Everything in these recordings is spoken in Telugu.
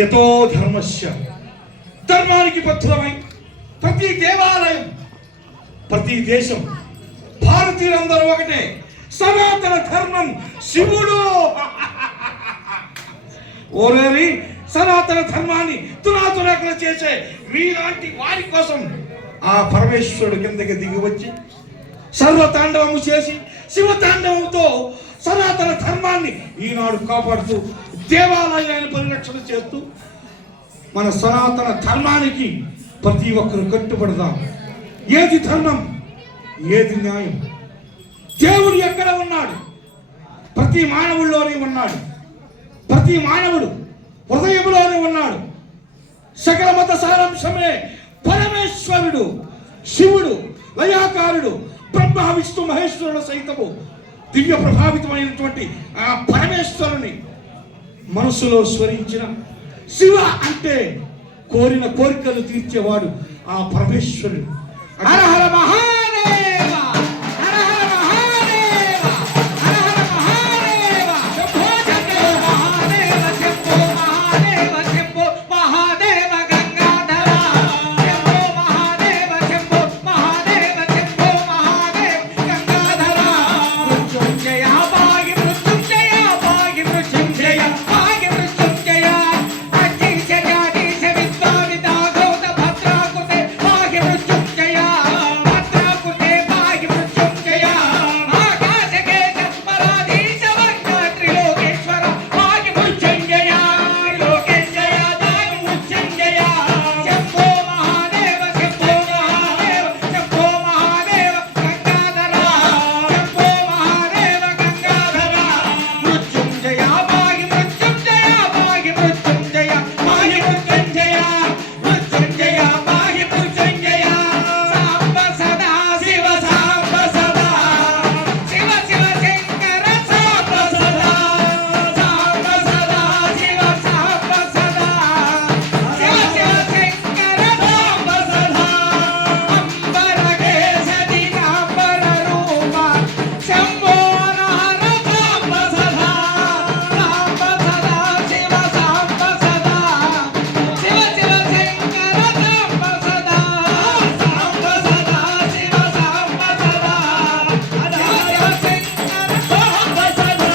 యతో ధర్మస్య, ధర్మానికి బద్ధమై ప్రతి దేవాలయం, ప్రతి దేశం, భారతీయులందరూ ఒకటే. సనాతన ధర్మం శివుడు. ఓరేరి సనాతన ధర్మాన్ని తునాతునకల చేసే వీలాంటి వారి కోసం ఆ పరమేశ్వరుడు కిందకి దిగి వచ్చి సర్వతాండవము చేసి శివతాండవంతో సనాతన ధర్మాన్ని ఈనాడు కాపాడుతూ దేవాలయాన్ని పరిరక్షణ చేస్తూ మన సనాతన ధర్మానికి ప్రతి ఒక్కరు కట్టుబడదాం. ఏది ధర్మం, ఏది న్యాయం? దేవుడు ఎక్కడ ఉన్నాడు? ప్రతి మానవుల్లోనే ఉన్నాడు. ప్రతి మానవుడు హృదయంలోనే ఉన్నాడు. సకల మత సారాంశమే పరమేశ్వరుడు, శివుడు, లయాకారుడు, బ్రహ్మ విష్ణు మహేశ్వరుడు సైతము దివ్య ప్రభావితమైనటువంటి ఆ పరమేశ్వరుని మనసులో స్మరించిన శివ అంటే కోరిన కోరికలు తీర్చేవాడు ఆ పరమేశ్వరుడు. హర హర మహాదేవ, హర హర మహాదేవ, హర హర మహాదేవ, శంభో శంకర మహాదేవ, శంభో మహాదేవ, శంభో మహాదేవ గంగాధర, శంభో మహాదేవ, శంభో మహాదేవ, శంభో మహాదేవ గంగాధర. మృత్యుంజయ భాగి మృత్యుంజయ, భాగి మృత్యుంజయ, భాగి మృత్యుంజయ, అజీష జాడీష విశ్వామిత గౌత భద్రాకృతే భాగి మృత్యుంజయ, భద్రాకృతే భాగి మృత్యుంజయ, ఆకాశకేశ పరాధీశ వంగ త్రిలోకేశ్వర భాగి మృత్యుంజయ, లోకేశయ భాగి మృత్యుంజయ, శంభో మహాదేవ, శంభో మహాదేవ, శంభో మహాదేవ గంగాధర, శంభో మహాదేవ గంగాధర. మృత్యుంజయ భాగి మృత్యుంజయ, భాగి మృత్యుంజయ, భాగి మృత్యుంజయ, మృత్యుంజయ భాగి మృత్యుంజయ, సాంబ సదా శివ, సాంబ సదా శివ, శివ శంకర సాంబ సదా, సాంబ సదా శివ, సాంబ సదా శివ, శివ శంకర సాంబ సదా. అంబరకేశ దిగంబర రూప శంభో నర సాంబ సదా, సాంబ సదా శివ, సాంబ సదా శివ, శివ శంకర సాంబ సదా, సాంబ సదా శివ, సాంబ సదా శివ, శివ శంకర సాంబ సదా.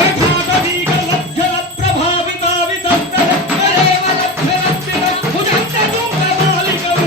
యథాతథీక లబ్ధల ప్రభావిత వితంతర కరేవ లబ్ధరత్తిన ఉదంత తుంగమాలికవు.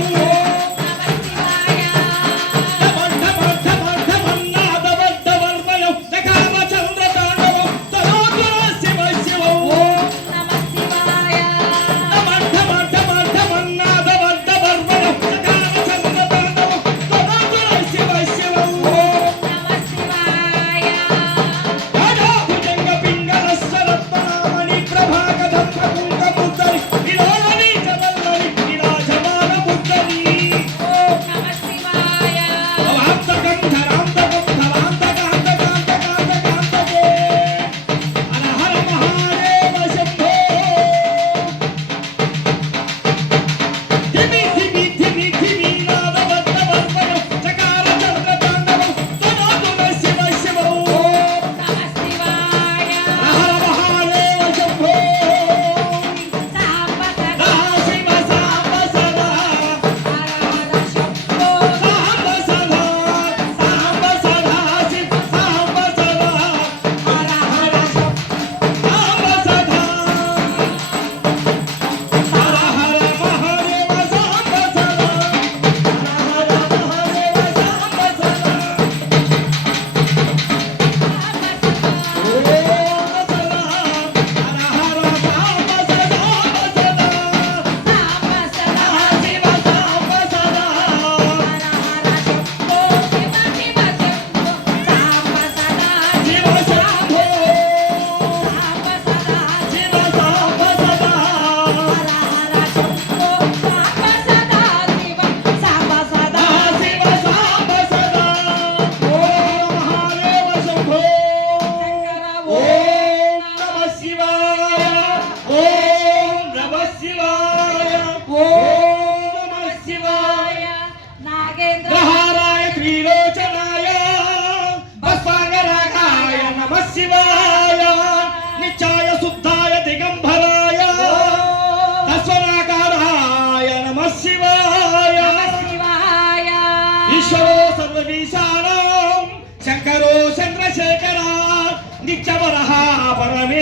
నమః శివాయ నిత్యాయ శుద్ధాయ దిగంబరాయ స్వామి